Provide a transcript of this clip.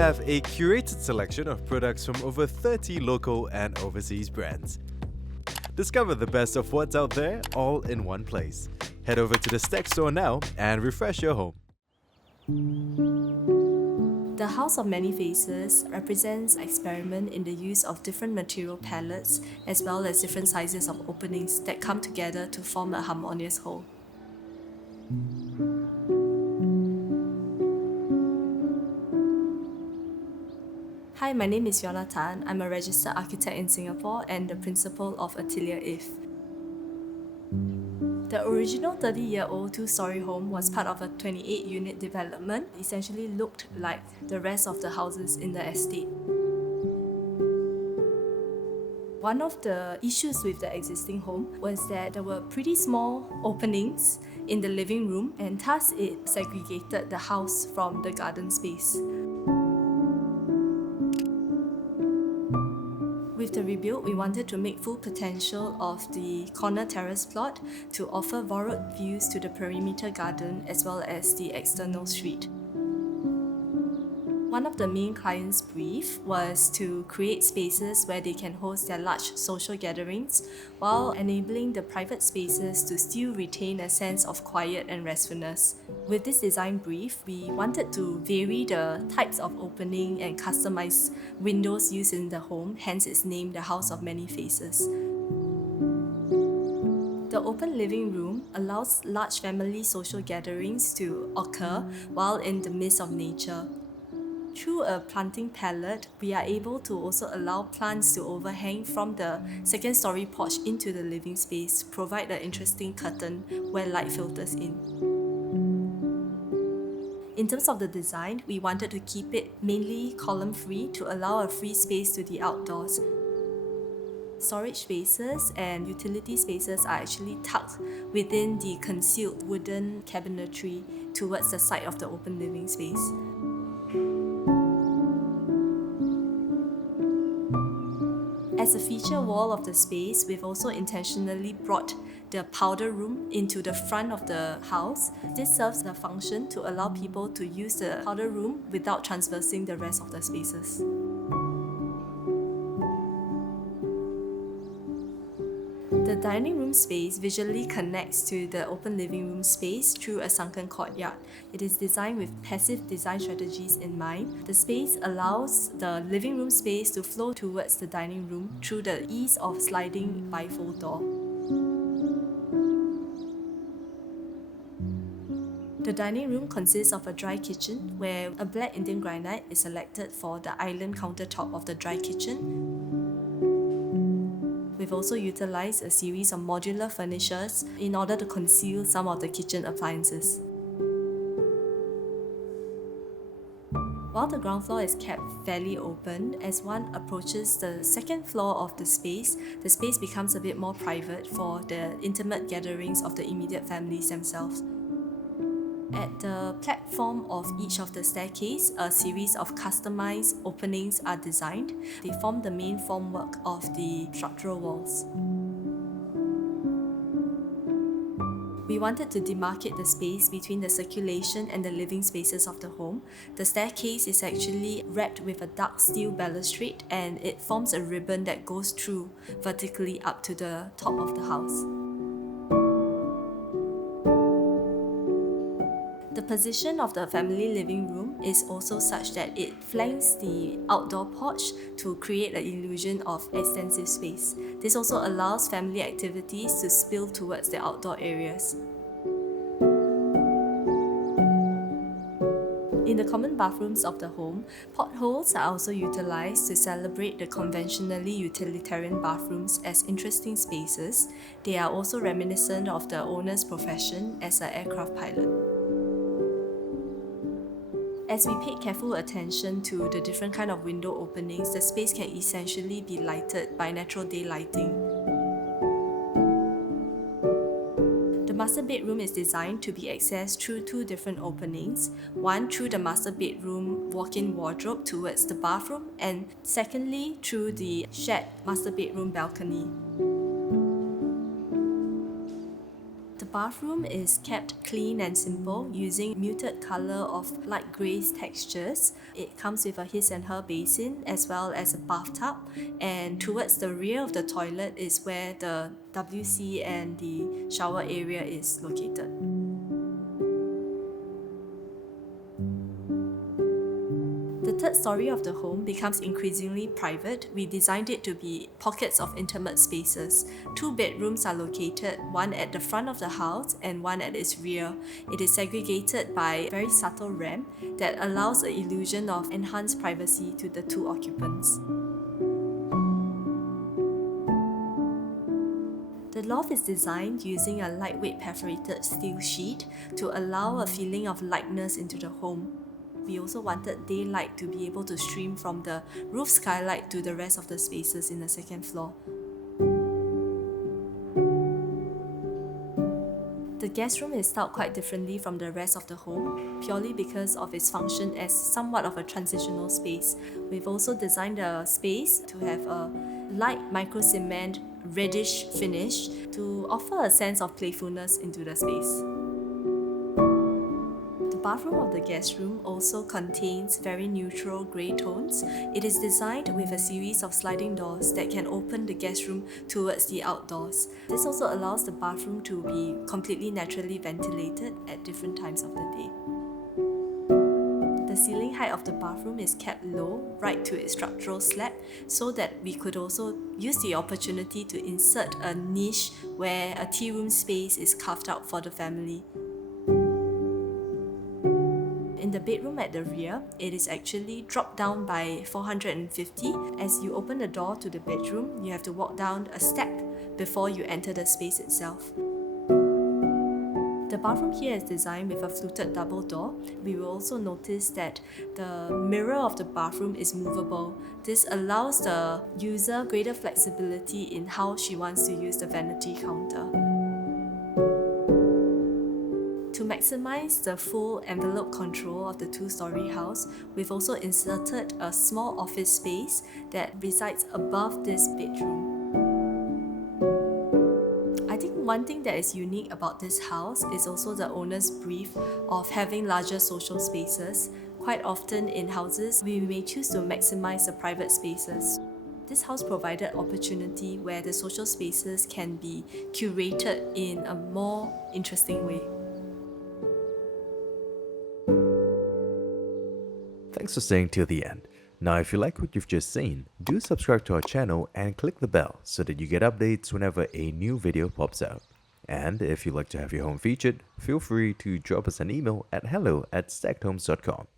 have a curated selection of products from over 30 local and overseas brands. Discover the best of what's out there all in one place. Head over to the Stack store now and refresh your home. The House of Many Faces represents an experiment in the use of different material palettes as well as different sizes of openings that come together to form a harmonious whole. Hi, my name is Fiona Tan. I'm a registered architect in Singapore and the principal of Atelier IF. The original 30-year-old two-story home was part of a 28-unit development, essentially looked like the rest of the houses in the estate. One of the issues with the existing home was that there were pretty small openings in the living room, and thus it segregated the house from the garden space. With the rebuild, we wanted to make full potential of the corner terrace plot to offer borrowed views to the perimeter garden as well as the external street. One of the main clients' brief was to create spaces where they can host their large social gatherings while enabling the private spaces to still retain a sense of quiet and restfulness. With this design brief, we wanted to vary the types of opening and customize windows used in the home, hence its name, the House of Many Faces. The open living room allows large family social gatherings to occur while in the midst of nature. Through a planting palette, we are able to also allow plants to overhang from the second-story porch into the living space, provide an interesting curtain where light filters in. In terms of the design, we wanted to keep it mainly column-free to allow a free space to the outdoors. Storage spaces and utility spaces are actually tucked within the concealed wooden cabinetry towards the side of the open living space. As a feature wall of the space, we've also intentionally brought the powder room into the front of the house. This serves the function to allow people to use the powder room without transversing the rest of the spaces. The dining room space visually connects to the open living room space through a sunken courtyard. It is designed with passive design strategies in mind. The space allows the living room space to flow towards the dining room through the ease of sliding bifold door. The dining room consists of a dry kitchen where a black Indian granite is selected for the island countertop of the dry kitchen. We've also utilised a series of modular furnitures in order to conceal some of the kitchen appliances. While the ground floor is kept fairly open, as one approaches the second floor of the space becomes a bit more private for the intimate gatherings of the immediate families themselves. At the platform of each of the staircase, a series of customized openings are designed. They form the main formwork of the structural walls. We wanted to demarcate the space between the circulation and the living spaces of the home. The staircase is actually wrapped with a dark steel balustrade and it forms a ribbon that goes through vertically up to the top of the house. The position of the family living room is also such that it flanks the outdoor porch to create an illusion of extensive space. This also allows family activities to spill towards the outdoor areas. In the common bathrooms of the home, potholes are also utilised to celebrate the conventionally utilitarian bathrooms as interesting spaces. They are also reminiscent of the owner's profession as an aircraft pilot. As we paid careful attention to the different kind of window openings, the space can essentially be lighted by natural day lighting. The master bedroom is designed to be accessed through two different openings, one through the master bedroom walk-in wardrobe towards the bathroom, and secondly through the shared master bedroom balcony. The bathroom is kept clean and simple using muted color of light grey textures. It comes with a his and her basin as well as a bathtub, and towards the rear of the toilet is where the WC and the shower area is located. The third story of the home becomes increasingly private. We designed it to be pockets of intimate spaces. 2 bedrooms are located, one at the front of the house and one at its rear. It is segregated by a very subtle ramp that allows the illusion of enhanced privacy to the 2 occupants. The loft is designed using a lightweight perforated steel sheet to allow a feeling of lightness into the home. We also wanted daylight to be able to stream from the roof skylight to the rest of the spaces in the second floor. The guest room is styled quite differently from the rest of the home, purely because of its function as somewhat of a transitional space. We've also designed the space to have a light micro-cement reddish finish to offer a sense of playfulness into the space. The bathroom of the guest room also contains very neutral grey tones. It is designed with a series of sliding doors that can open the guest room towards the outdoors. This also allows the bathroom to be completely naturally ventilated at different times of the day. The ceiling height of the bathroom is kept low, right to its structural slab, so that we could also use the opportunity to insert a niche where a tea room space is carved out for the family. In the bedroom at the rear, it is actually dropped down by 450. As you open the door to the bedroom, you have to walk down a step before you enter the space itself. The bathroom here is designed with a fluted double door. We will also notice that the mirror of the bathroom is movable. This allows the user greater flexibility in how she wants to use the vanity counter. To maximize the full envelope control of the 2-story house, we've also inserted a small office space that resides above this bedroom. I think one thing that is unique about this house is also the owner's brief of having larger social spaces. Quite often in houses, we may choose to maximize the private spaces. This house provided opportunity where the social spaces can be curated in a more interesting way. Thanks for staying till the end. Now, if you like what you've just seen, do subscribe to our channel and click the bell so that you get updates whenever a new video pops out. And if you'd like to have your home featured, feel free to drop us an email at hello@stackedhomes.com.